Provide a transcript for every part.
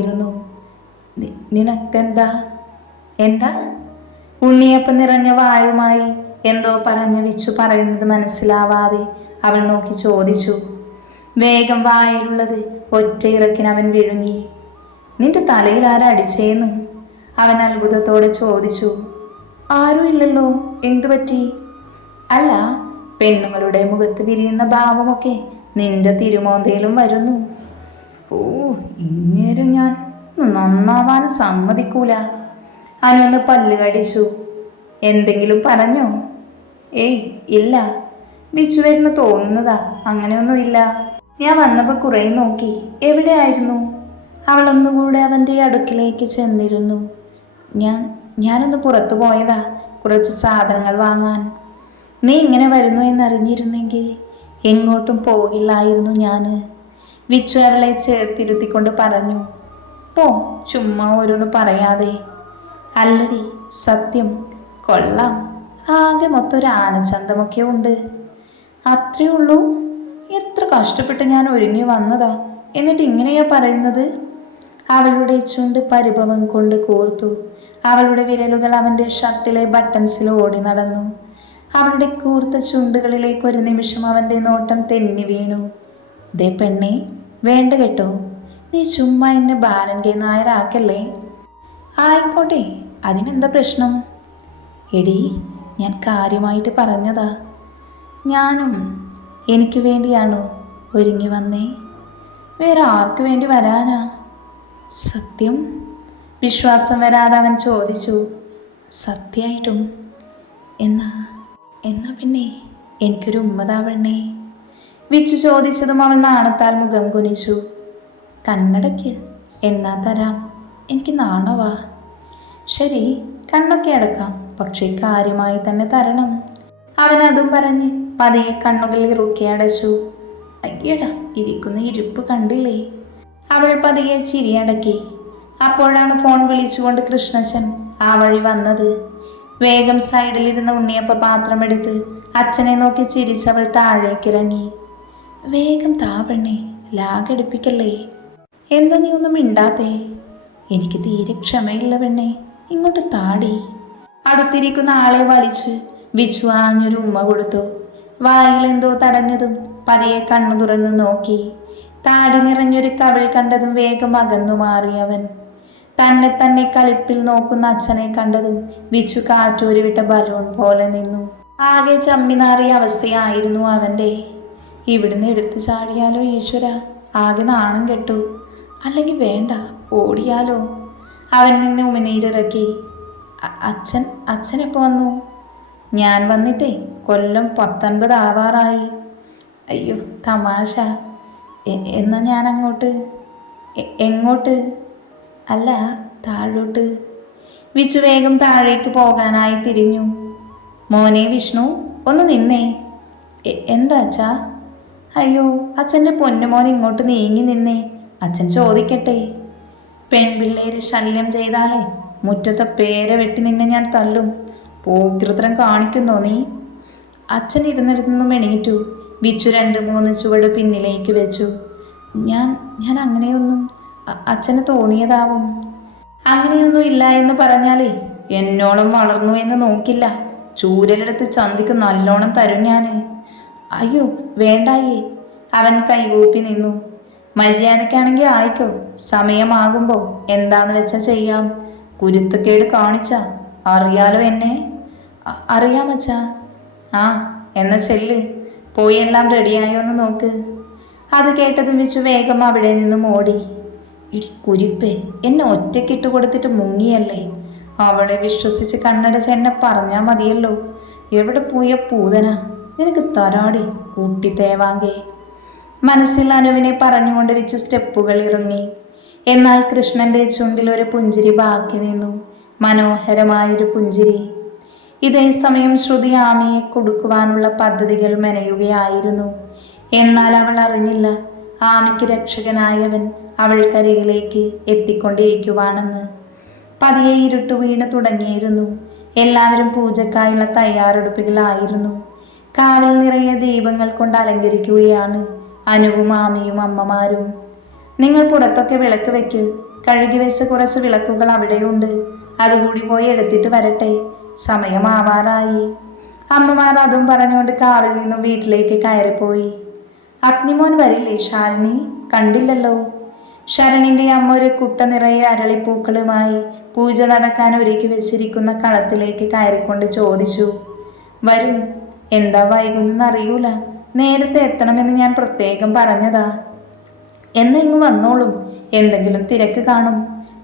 ഇരുന്നു. നിനക്കെന്താ? എന്താ? ഉണ്ണിയപ്പം നിറഞ്ഞ വായുമായി എന്തോ പറഞ്ഞ് വിച്ചു പറയുന്നത് മനസ്സിലാവാതെ അവൾ നോക്കി ചോദിച്ചു. വേഗം വായിലുള്ളത് ഒറ്റ ഇറക്കിന് അവൻ വിഴുങ്ങി. നിന്റെ തലയിൽ ആരാ അടിച്ചേന്ന് അവൻ അത്ഭുതത്തോടെ ചോദിച്ചു. ആരും ഇല്ലല്ലോ, എന്തു പറ്റി? അല്ല, പെണ്ണുങ്ങളുടെ മുഖത്ത് വിരിയുന്ന ഭാവമൊക്കെ നിന്റെ തിരുമോന്തയിലും വരുന്നു. ഓ, ഇങ്ങേരെ ഞാൻ നന്നാവാൻ സമ്മതിക്കൂല. അവനൊന്ന് പല്ല് കടിച്ചു. എന്തെങ്കിലും പറഞ്ഞോ? ഏയ് ഇല്ല, ബിച്ചുവേട്ടന് തോന്നുന്നതാ, അങ്ങനെയൊന്നുമില്ല. ഞാൻ വന്നപ്പോൾ കുറേ നോക്കി, എവിടെയായിരുന്നു? അവളൊന്നുകൂടെ അവൻ്റെ അടുക്കിലേക്ക് ചെന്നിരുന്നു. ഞാനൊന്ന് പുറത്തു പോയതാ, കുറച്ച് സാധനങ്ങൾ വാങ്ങാൻ. നീ ഇങ്ങനെ വരുന്നു എന്നറിഞ്ഞിരുന്നെങ്കിൽ എങ്ങോട്ടും പോകില്ലായിരുന്നു ഞാൻ. വിച്ചു അവളെ ചേർത്തിരുത്തിക്കൊണ്ട് പറഞ്ഞു. പോ, ചുമ്മാ ഓരോന്ന് പറയാതെ. അല്ലടി, സത്യം, കൊള്ളാം. ആകെ മൊത്തം ഒരു ആനച്ചന്തമൊക്കെ ഉണ്ട്. അത്രേ ഉള്ളൂ? എത്ര കഷ്ടപ്പെട്ട് ഞാൻ ഒരുങ്ങി വന്നതാ, എന്നിട്ട് ഇങ്ങനെയാ പറയുന്നത്? അവളുടെ ചുണ്ട് പരിഭവം കൊണ്ട് കോർത്തു. അവളുടെ വിരലുകൾ അവൻ്റെ ഷർട്ടിലെ ബട്ടൺസിൽ ഓടി നടന്നു. അവളുടെ കൂർത്ത ചുണ്ടുകളിലേക്ക് ഒരു നിമിഷം അവൻ്റെ നോട്ടം തെന്നി വീണു. ദേ പെണ്ണേ, വേണ്ട കേട്ടോ, നീ ചുമ്മാ എന്നെ ബാലൻ കെ നായരാക്കല്ലേ. ആയിക്കോട്ടെ, അതിനെന്താ പ്രശ്നം? എടി, ഞാൻ കാര്യമായിട്ട് പറഞ്ഞതാ. ഞാനും എനിക്ക് വേണ്ടിയാണോ ഒരുങ്ങി വന്നേ? വേറെ ആർക്ക് വേണ്ടി വരാനാ? സത്യം? വിശ്വാസം വരാതെ അവൻ ചോദിച്ചു. സത്യമായിട്ടും? എന്നാ പിന്നെ എനിക്കൊരു ഉമ്മതാവണ്ണേ? വിച്ചു ചോദിച്ചതും അവൾ നാണത്താൽ മുഖം കുനിച്ചു. കണ്ണടയ്ക്ക്, എന്നാ തരാം. എനിക്ക് നാണവാ. ശരി, കണ്ണൊക്കെ അടക്കാം, പക്ഷേ കാര്യമായി തന്നെ തരണം. അവൻ അതും പറഞ്ഞ് പതിയെ കണ്ണുകൾ ഇറുക്കി അടച്ചു. അയ്യടാ, ഇരിക്കുന്ന ഇരിപ്പ് കണ്ടില്ലേ? അവൾ പതിയെ ചിരിയടക്കി. അപ്പോഴാണ് ഫോൺ വിളിച്ചുകൊണ്ട് കൃഷ്ണച്ചൻ ആ വഴി വന്നത്. വേഗം സൈഡിലിരുന്ന ഉണ്ണിയപ്പ പാത്രമെടുത്ത് അച്ഛനെ നോക്കി ചിരിച്ചവൾ താഴേക്കിറങ്ങി. വേഗം താ പെണ്ണേ, ലാഗടിപ്പിക്കല്ലേ. എന്താ നീ ഒന്നും മിണ്ടാത്തേ? എനിക്ക് തീരെ ക്ഷമയില്ല പെണ്ണേ, ഇങ്ങോട്ട് താടി. അടുത്തിരിക്കുന്ന ആളെ വലിച്ച് വിച്ചു ആഞ്ഞൊരു ഉമ്മ കൊടുത്തു. വായിൽ എന്തോ തടഞ്ഞതും പതിയെ കണ്ണു തുറന്ന് നോക്കി. താടി നിറഞ്ഞൊരു കവിൾ കണ്ടതും വേഗം അകന്നു മാറി അവൻ. തന്നെ കളിപ്പിൽ നോക്കുന്ന അച്ഛനെ കണ്ടതും വിച്ചു കാറ്റൂരിവിട്ട ബലൂൺ പോലെ നിന്നു. ആകെ ചമ്മിനാറിയ അവസ്ഥയായിരുന്നു അവൻ്റെ. ഇവിടുന്ന് എടുത്തു ചാടിയാലോ ഈശ്വര, ആകെ നാണം കെട്ടു. അല്ലെങ്കിൽ വേണ്ട, ഓടിയാലോ? അവൻ നിന്ന് ഉമിനീരിറക്കി. അച്ഛൻ എപ്പോൾ വന്നു? ഞാൻ വന്നിട്ടേ കൊല്ലം 19 ആവാറായി. അയ്യോ, തമാശ. എന്നാ ഞാൻ അങ്ങോട്ട്. എങ്ങോട്ട്? അല്ല, താഴോട്ട്. വിച്ചു വേഗം താഴേക്ക് പോകാനായി തിരിഞ്ഞു. മോനെ വിഷ്ണു, ഒന്ന് നിന്നേ. എന്താ അച്ഛാ? അയ്യോ, അച്ഛൻ്റെ പൊന്നുമോൻ ഇങ്ങോട്ട് നീങ്ങി നിന്നേ, അച്ഛൻ ചോദിക്കട്ടെ. പെൺപിള്ളേര് ശല്യം ചെയ്താലേ മുറ്റത്തെ പേര വെട്ടി നിന്നെ ഞാൻ തല്ലും. പോകൃത്രം കാണിക്കുന്നോ നീ? അച്ഛൻ ഇരുന്നിടത്തു നിന്നും എണീറ്റു. വിച്ചു 2-3 ചുവട് പിന്നിലേക്ക് വെച്ചു. ഞാൻ അങ്ങനെയൊന്നും, അച്ഛന് തോന്നിയതാവും. അങ്ങനെയൊന്നും ഇല്ല എന്ന് പറഞ്ഞാലേ എന്നോളം വളർന്നു എന്ന് നോക്കില്ല. ചൂരലെടുത്ത് ചന്തിക്ക് നല്ലോണം തരും ഞാൻ. അയ്യോ വേണ്ടായേ. അവൻ കൈകൂപ്പി നിന്നു. മര്യാദക്കാണെങ്കിൽ ആയിക്കോ, സമയമാകുമ്പോൾ എന്താന്ന് വെച്ചാൽ ചെയ്യാം. കുരുത്തക്കേട് കാണിച്ചാ അറിയാലോ എന്നെ. അറിയാമച്ചാ. ആ, എന്നാ ചെല്ല്, പോയി എല്ലാം റെഡിയായോ എന്ന് നോക്ക്. അത് കേട്ടതും വെച്ച് വേഗം അവിടെ നിന്നും ഓടി. ഇടി കുരിപ്പേ, എന്നെ ഒറ്റക്കിട്ട് കൊടുത്തിട്ട് മുങ്ങിയല്ലേ. അവളെ വിശ്വസിച്ച് കണ്ണടച്ച് എന്നെ പറഞ്ഞാൽ മതിയല്ലോ. എവിടെ പോയ പൂതന, നിനക്ക് തരാടി കൂട്ടിത്തേവാങ്കേ. മനസ്സിൽ അനുവിനെ പറഞ്ഞുകൊണ്ട് വെച്ചു സ്റ്റെപ്പുകൾ ഇറങ്ങി. എന്നാൽ കൃഷ്ണന്റെ ചുണ്ടിൽ ഒരു പുഞ്ചിരി ബാക്കി നിന്നു, മനോഹരമായൊരു പുഞ്ചിരി. ഇതേ സമയം ശ്രുതി ആമയെ കൊടുക്കുവാനുള്ള പദ്ധതികൾ മെനയുകയായിരുന്നു. എന്നാൽ അവൾ അറിഞ്ഞില്ല ആമയ്ക്ക് രക്ഷകനായവൻ അവൾക്കരികിലേക്ക് എത്തിക്കൊണ്ടിരിക്കുവാണെന്ന്. പതിയെ ഇരുട്ടു വീണ് തുടങ്ങിയിരുന്നു. എല്ലാവരും പൂജക്കായുള്ള തയ്യാറെടുപ്പുകളായിരുന്നു. കാവിൽ നിറയെ ദീപങ്ങൾ കൊണ്ട് അലങ്കരിക്കുകയാണ് അനുവും ആമയും അമ്മമാരും. നിങ്ങൾ പുറത്തൊക്കെ വിളക്ക് വെക്ക്, കഴുകി വെച്ച കുറച്ച് വിളക്കുകൾ അവിടെയുണ്ട്. അതുകൂടി പോയി എടുത്തിട്ട് വരട്ടെ, സമയമാവാറായി. അമ്മമാർ അതും പറഞ്ഞുകൊണ്ട് കാവിൽ നിന്നും വീട്ടിലേക്ക് കയറിപ്പോയി. അഗ്നിമോൻ വരില്ലേ ശാലിനി? കണ്ടില്ലല്ലോ. ശരണിന്റെ അമ്മ ഒരു കുട്ട നിറയെ അരളിപ്പൂക്കളുമായി പൂജ നടക്കാൻ ഒരുക്കി വെച്ചിരിക്കുന്ന കളത്തിലേക്ക് കയറിക്കൊണ്ട് ചോദിച്ചു. വരും. എന്താ വൈകുന്നറിയൂല. നേരത്തെ എത്തണമെന്ന് ഞാൻ പ്രത്യേകം പറഞ്ഞതാ. എന്നാ ഇങ്ങ് വന്നോളും. എന്തെങ്കിലും തിരക്ക് കാണും.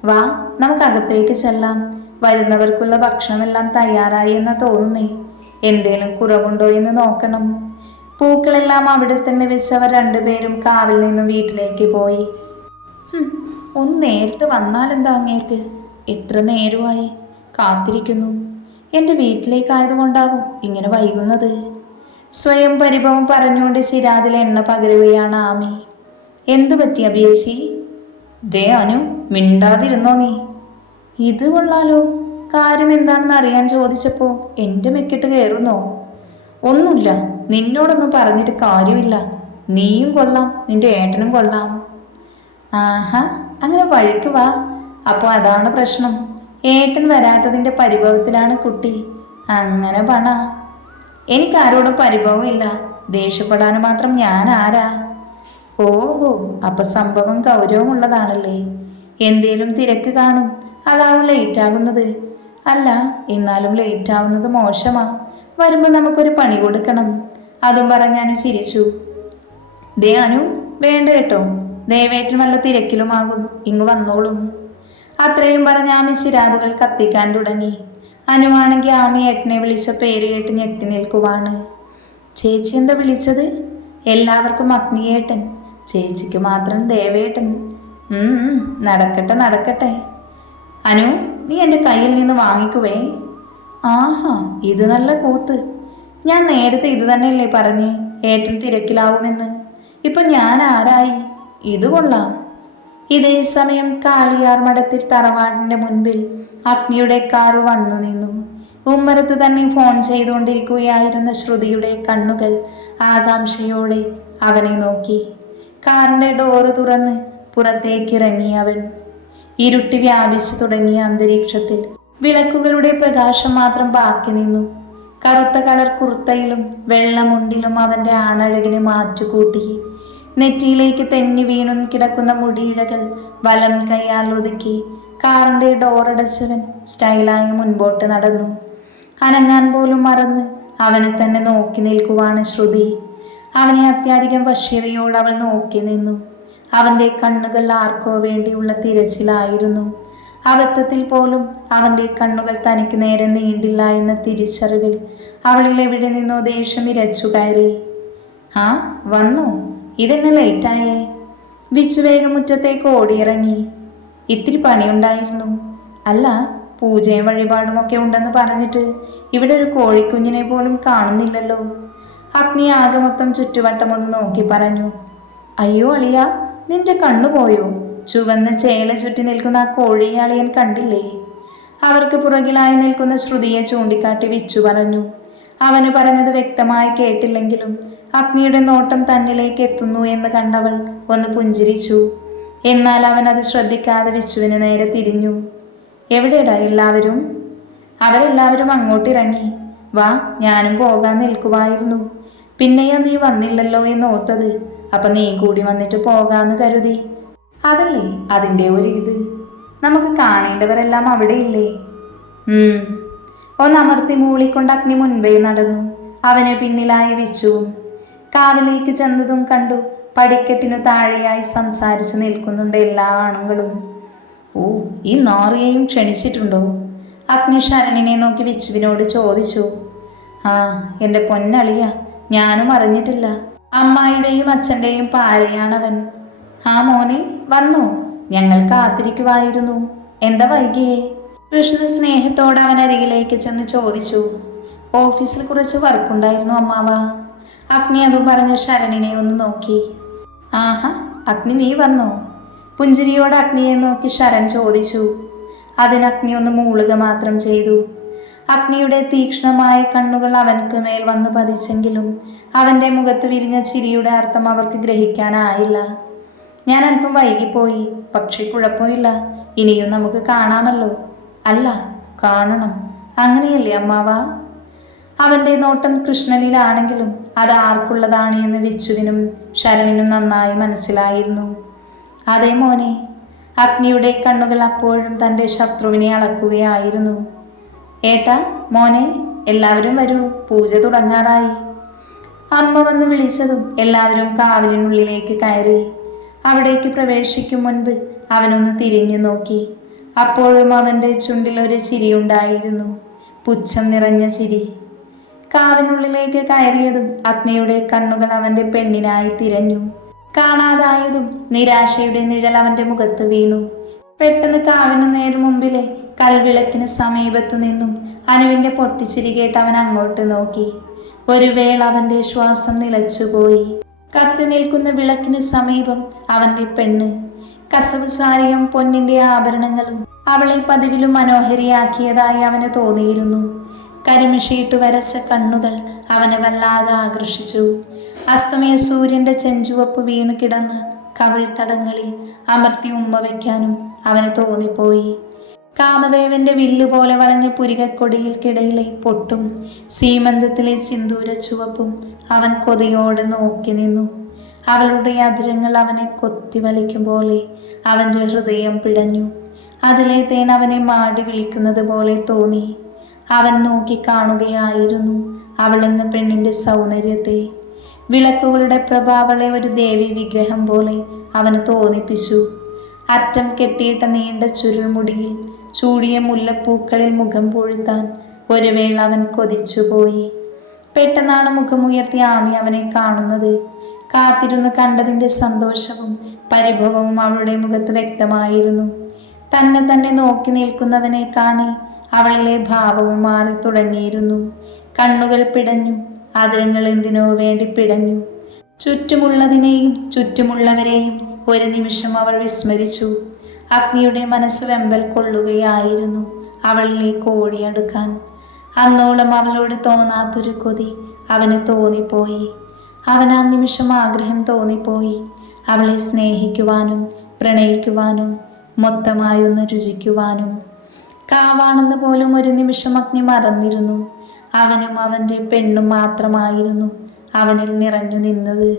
വാ, നമുക്ക് അകത്തേക്ക് ചെല്ലാം. വരുന്നവർക്കുള്ള ഭക്ഷണമെല്ലാം തയ്യാറായി എന്ന് തോന്നുന്നേ. എന്തേലും കുറവുണ്ടോ എന്ന് നോക്കണം. പൂക്കളെല്ലാം അവിടെ തന്നെ വെച്ചവർ രണ്ടുപേരും കാവിൽ നിന്നും വീട്ടിലേക്ക് പോയി. ഒന്ന് നേരത്തെ വന്നാലെന്താ അങ്ങേർക്ക്? എത്ര നേരമായി കാത്തിരിക്കുന്നു. എൻ്റെ വീട്ടിലേക്കായതുകൊണ്ടാവും ഇങ്ങനെ വൈകുന്നത്. സ്വയം പരിഭവം പറഞ്ഞുകൊണ്ട് ചിരാതിൽ എണ്ണ പകരുകയാണ് ആമി. എന്തു പറ്റി അഭിയേച്ചി? ദേ അനു, മിണ്ടാതിരുന്നോ നീ? ഇത് കൊള്ളാലോ. കാര്യം എന്താണെന്ന് അറിയാൻ ചോദിച്ചപ്പോൾ എൻ്റെ മെക്കിട്ട് കയറുന്നോ? ഒന്നുമില്ല, നിന്നോടൊന്നും പറഞ്ഞിട്ട് കാര്യമില്ല. നീയും കൊള്ളാം, നിന്റെ ഏട്ടനും കൊള്ളാം. ആഹാ, അങ്ങനെ വഴിക്ക് വാ. അപ്പോൾ അതാണ് പ്രശ്നം. ഏട്ടൻ വരാത്തതിൻ്റെ പരിഭവത്തിലാണ് കുട്ടി. അങ്ങനെ പണ. എനിക്കാരോടും പരിഭവമില്ല. ദേഷ്യപ്പെടാൻ മാത്രം ഞാൻ ആരാ? ഓഹോ, അപ്പൊ സംഭവം ഗൗരവമുള്ളതാണല്ലേ. എന്തേലും തിരക്ക് കാണും, അതാവും ലേറ്റാകുന്നത്. അല്ല, എന്നാലും ലേറ്റാവുന്നത് മോശമാ. വരുമ്പോൾ നമുക്കൊരു പണി കൊടുക്കണം. അതും പറഞ്ഞാനു ചിരിച്ചു. ദേ അനു, വേണ്ട കേട്ടോ. ദേവേട്ടൻ വല്ല തിരക്കിലുമാകും. ഇങ്ങ് വന്നോളും. അത്രയും പറഞ്ഞ ആമി ചിരാതുകൾ കത്തിക്കാൻ തുടങ്ങി. അനുവാണെങ്കിൽ ആമി ഏട്ടനെ വിളിച്ച പേര് കേട്ട് ഞെട്ടി നിൽക്കുവാണ്. ചേച്ചി എന്താ വിളിച്ചത്? എല്ലാവർക്കും അഗ്നിയേട്ടൻ, ചേച്ചിക്ക് മാത്രം ദേവേട്ടൻ. നടക്കട്ടെ നടക്കട്ടെ. അനു, നീ എൻ്റെ കയ്യിൽ നിന്ന് വാങ്ങിക്കുവേ. ആഹാ, ഇത് നല്ല കൂത്ത്. ഞാൻ നേരത്തെ ഇത് തന്നെയല്ലേ പറഞ്ഞ് ഏട്ടൻ തിരക്കിലാവുമെന്ന്. ഇപ്പം ഞാൻ ആരായി? ഇത് കൊള്ളാം. ഇതേ സമയം കാളിയാർ മഠത്തിൽ തറവാടിൻ്റെ മുൻപിൽ അഗ്നിയുടെ കാറ് വന്നു നിന്നു. ഉമ്മരത്ത് തന്നെ ഫോൺ ചെയ്തുകൊണ്ടിരിക്കുകയായിരുന്ന ശ്രുതിയുടെ കണ്ണുകൾ ആകാംക്ഷയോടെ അവനെ നോക്കി. കാറിൻ്റെ ഡോറ് തുറന്ന് പുറത്തേക്കിറങ്ങി അവൻ. ഇരുട്ടി വ്യാപിച്ചു തുടങ്ങിയ അന്തരീക്ഷത്തിൽ വിളക്കുകളുടെ പ്രകാശം മാത്രം ബാക്കി നിന്നു. കറുത്ത കളർ കുർത്തയിലും വെള്ളമുണ്ടിലും അവൻ്റെ ആണഴകിന് മാറ്റുകൂട്ടി. നെറ്റിയിലേക്ക് തെന്നി വീണു കിടക്കുന്ന മുടിയിഴകൾ വലം കൈയാൽ ഒതുക്കി കാറിൻ്റെ ഡോറടച്ചവൻ സ്റ്റൈലായി മുൻപോട്ട് നടന്നു. അനങ്ങാൻ പോലും മറന്ന് അവനെ തന്നെ നോക്കി നിൽക്കുവാണ് ശ്രുതി. അവനെ അത്യധികം വശ്യതയോട് അവൾ നോക്കി നിന്നു. അവൻ്റെ കണ്ണുകൾ ആർക്കോ വേണ്ടിയുള്ള തിരച്ചിലായിരുന്നു. അബദ്ധത്തിൽ പോലും അവൻ്റെ കണ്ണുകൾ തനിക്ക് നേരെ നീണ്ടില്ല എന്ന തിരിച്ചറിവിൽ അവളിൽ എവിടെ നിന്നോ ദേഷ്യം ഇരച്ചു കയറി. ആ വന്നോ? ഇതെന്നെ ലേറ്റായേ? വിച്ചു വേഗം മുറ്റത്തേക്ക് ഓടിയിറങ്ങി. ഇത്തിരി പണിയുണ്ടായിരുന്നു. അല്ല, പൂജയും വഴിപാടുമൊക്കെ ഉണ്ടെന്ന് പറഞ്ഞിട്ട് ഇവിടെ ഒരു കോഴിക്കുഞ്ഞിനെ പോലും കാണുന്നില്ലല്ലോ. അഗ്നി ആകെ മൊത്തം ചുറ്റുവട്ടം ഒന്ന് നോക്കി പറഞ്ഞു. അയ്യോ അളിയ, നിന്റെ കണ്ണുപോയോ? ചുവന്ന ചേല ചുറ്റി നിൽക്കുന്ന ആ കോഴിയെ അളിയൻ കണ്ടില്ലേ? അവർക്ക് പുറകിലായി നിൽക്കുന്ന ശ്രുതിയെ ചൂണ്ടിക്കാട്ടി വിച്ചു പറഞ്ഞു. അവന് പറഞ്ഞത് വ്യക്തമായി കേട്ടില്ലെങ്കിലും അഗ്നിയുടെ നോട്ടം തന്നിലേക്ക് എത്തുന്നു എന്ന് കണ്ടവൾ ഒന്ന് പുഞ്ചിരിച്ചു. എന്നാൽ അവൻ അത് ശ്രദ്ധിക്കാതെ വിച്ചുവിന് നേരെ തിരിഞ്ഞു. എവിടെടാ എല്ലാവരും? അവരെല്ലാവരും അങ്ങോട്ടിറങ്ങി. വാ, ഞാനും പോകാൻ നിൽക്കുമായിരുന്നു. പിന്നെയാ നീ വന്നില്ലല്ലോ എന്ന് ഓർത്തത്. അപ്പൊ നീ കൂടി വന്നിട്ട് പോകാന്ന് കരുതി. അതല്ലേ അതിൻ്റെ ഒരു ഇത്. നമുക്ക് കാണേണ്ടവരെല്ലാം അവിടെയില്ലേ? ഒന്നമർത്തി മൂളിക്കൊണ്ട് അഗ്നി മുൻപേ നടന്നു. അവന് പിന്നിലായി വിച്ചുവും. കാവിലേക്ക് ചെന്നതും കണ്ടു പടിക്കെട്ടിനു താഴെയായി സംസാരിച്ചു നിൽക്കുന്നുണ്ട് എല്ലാ ആണുങ്ങളും. ഓ, ഈ നാറിയെയും ക്ഷണിച്ചിട്ടുണ്ടോ? അഗ്നി ശരണിനെ നോക്കി വിച്ചുവിനോട് ചോദിച്ചു. ആ, എൻ്റെ പൊന്നളിയ, ഞാനും അറിഞ്ഞിട്ടില്ല. അമ്മായിയുടെയും അച്ഛൻ്റെയും പാരയാണവൻ. ആ മോനെ, വന്നോ? ഞങ്ങൾ കാത്തിരിക്കുവായിരുന്നു. എന്താ വൈകിയേ? കൃഷ്ണ സ്നേഹത്തോടെ അവൻ അരികിലേക്ക് ചെന്ന് ചോദിച്ചു. ഓഫീസിൽ കുറച്ച് വർക്കുണ്ടായിരുന്നു അമ്മാവ. അഗ്നി അതും പറഞ്ഞു ശരണിനെ ഒന്ന് നോക്കി. ആഹാ, അഗ്നി നീ വന്നോ? പുഞ്ചിരിയോടെ അഗ്നിയെ നോക്കി ശരൺ ചോദിച്ചു. അതിന് അഗ്നി ഒന്ന് മൂളുക മാത്രം ചെയ്തു. അഗ്നിയുടെ തീക്ഷ്ണമായ കണ്ണുകൾ അവൻക്ക് മേൽ വന്നു പതിച്ചെങ്കിലും അവൻ്റെ മുഖത്ത് വിരിഞ്ഞ ചിരിയുടെ അർത്ഥം അവർക്ക് ഗ്രഹിക്കാനായില്ല. ഞാൻ അല്പം വൈകിപ്പോയി. പക്ഷേ കുഴപ്പമില്ല, ഇനിയും നമുക്ക് കാണാമല്ലോ. അല്ല, കാണണം. അങ്ങനെയല്ലേ അമ്മാവ? അവൻ്റെ നോട്ടം കൃഷ്ണനിലാണെങ്കിലും അത് ആർക്കുള്ളതാണ് എന്ന് വിച്ചുവിനും ശരണിനും നന്നായി മനസ്സിലായിരുന്നു. അതേ മോനെ. അഗ്നിയുടെ കണ്ണുകൾ അപ്പോഴും തൻ്റെ ശത്രുവിനെ അളക്കുകയായിരുന്നു. ഏട്ടാ, മോനെ, എല്ലാവരും വരൂ, പൂജ തുടങ്ങാറായി. അമ്മ വന്ന് വിളിച്ചതും എല്ലാവരും കാവലിനുള്ളിലേക്ക് കയറി. അവിടേക്ക് പ്രവേശിക്കും മുൻപ് അവനൊന്ന് തിരിഞ്ഞു നോക്കി. അപ്പോഴും അവൻ്റെ ചുണ്ടിൽ ഒരു ചിരിയുണ്ടായിരുന്നു, പുച്ഛം നിറഞ്ഞ ചിരി. കാവിനുള്ളിലേക്ക് കയറിയതും അഗ്നിയുടെ കണ്ണുകൾ അവൻ്റെ പെണ്ണിനായി തിരഞ്ഞു. കാണാതായതും നിരാശയുടെ നിഴൽ അവൻ്റെ മുഖത്ത് വീണു. പെട്ടെന്ന് കാവിന് നേർ മുമ്പിലെ കൽവിളക്കിന് സമീപത്തു നിന്നും അനുവിൻ്റെ പൊട്ടിച്ചിരി കേട്ട് അവൻ അങ്ങോട്ട് നോക്കി. ഒരു വേള അവൻ്റെ ശ്വാസം നിലച്ചുപോയി. കത്തി നിൽക്കുന്ന വിളക്കിന് സമീപം അവൻ്റെ പെണ്ണ്. കസവ് സാരിയും പൊന്നിൻ്റെ ആഭരണങ്ങളും അവളെ പതിവിലും മനോഹരിയാക്കിയതായി അവന് തോന്നിയിരുന്നു. കരിമിഷിയിട്ട് വരച്ച കണ്ണുകൾ അവനെ വല്ലാതെ ആകർഷിച്ചു. അസ്തമയ സൂര്യൻ്റെ ചെഞ്ചുവപ്പ് വീണു കിടന്ന് കവിൾത്തടങ്ങളിൽ അമർത്തി ഉമ്മ വയ്ക്കാനും അവന് തോന്നിപ്പോയി. കാമദേവന്റെ വില്ലുപോലെ വളഞ്ഞ പുരികക്കൊടിയിൽക്കിടയിലെ പൊട്ടും സീമന്തത്തിലെ സിന്ദൂര ചുവപ്പും അവൻ കൊതിയോടെ നോക്കി നിന്നു. അവളുടെ അതിരങ്ങൾ അവനെ കൊത്തി വലിക്കും പോലെ അവൻ്റെ ഹൃദയം പിടഞ്ഞു. അതിലെ തേൻ അവനെ മാടി വിളിക്കുന്നത് പോലെ തോന്നി. അവൻ നോക്കി കാണുകയായിരുന്നു അവൾ എന്ന പെണ്ണിൻ്റെ സൗന്ദര്യത്തെ. വിളക്കുകളുടെ പ്രഭ അവളെ ഒരു ദേവി വിഗ്രഹം പോലെ അവന് തോന്നിപ്പിച്ചു. അറ്റം കെട്ടിയിട്ട നീണ്ട ചുരുൾമുടിയിൽ ചൂടിയ മുല്ലപ്പൂക്കളിൽ മുഖം പൊഴുത്താൻ ഒരു വേള അവൻ കൊതിച്ചുപോയി. പെട്ടെന്നാണ് മുഖമുയർത്തി ആമി അവനെ കാണുന്നത്. കാത്തിരുന്ന് കണ്ടതിൻ്റെ സന്തോഷവും പരിഭവവും അവളുടെ മുഖത്ത് വ്യക്തമായിരുന്നു. തന്നെ നോക്കി നിൽക്കുന്നവനെ കാണി അവളിലെ ഭാവവും മാറി തുടങ്ങിയിരുന്നു. കണ്ണുകൾ പിടഞ്ഞു, അതിരങ്ങൾ എന്തിനോ വേണ്ടി പിടഞ്ഞു. ചുറ്റുമുള്ളതിനെയും ചുറ്റുമുള്ളവരെയും ഒരു നിമിഷം അവൾ വിസ്മരിച്ചു. അഗ്നിയുടെ മനസ്സ് വെമ്പൽ കൊള്ളുകയായിരുന്നു അവളിലേക്ക് ഓടിയെടുക്കാൻ. അന്നോളം അവളോട് തോന്നാത്തൊരു കൊതി അവന് തോന്നിപ്പോയി. അവൻ ആ നിമിഷം ആഗ്രഹം തോന്നിപ്പോയി, അവളെ സ്നേഹിക്കുവാനും പ്രണയിക്കുവാനും മൊത്തമായൊന്ന് രുചിക്കുവാനും. കാവാണെന്ന് പോലും ഒരു നിമിഷം അഗ്നി മറന്നിരുന്നു. അവനും അവൻ്റെ പെണ്ണും മാത്രമായിരുന്നു അവനിൽ നിറഞ്ഞു നിന്നത്.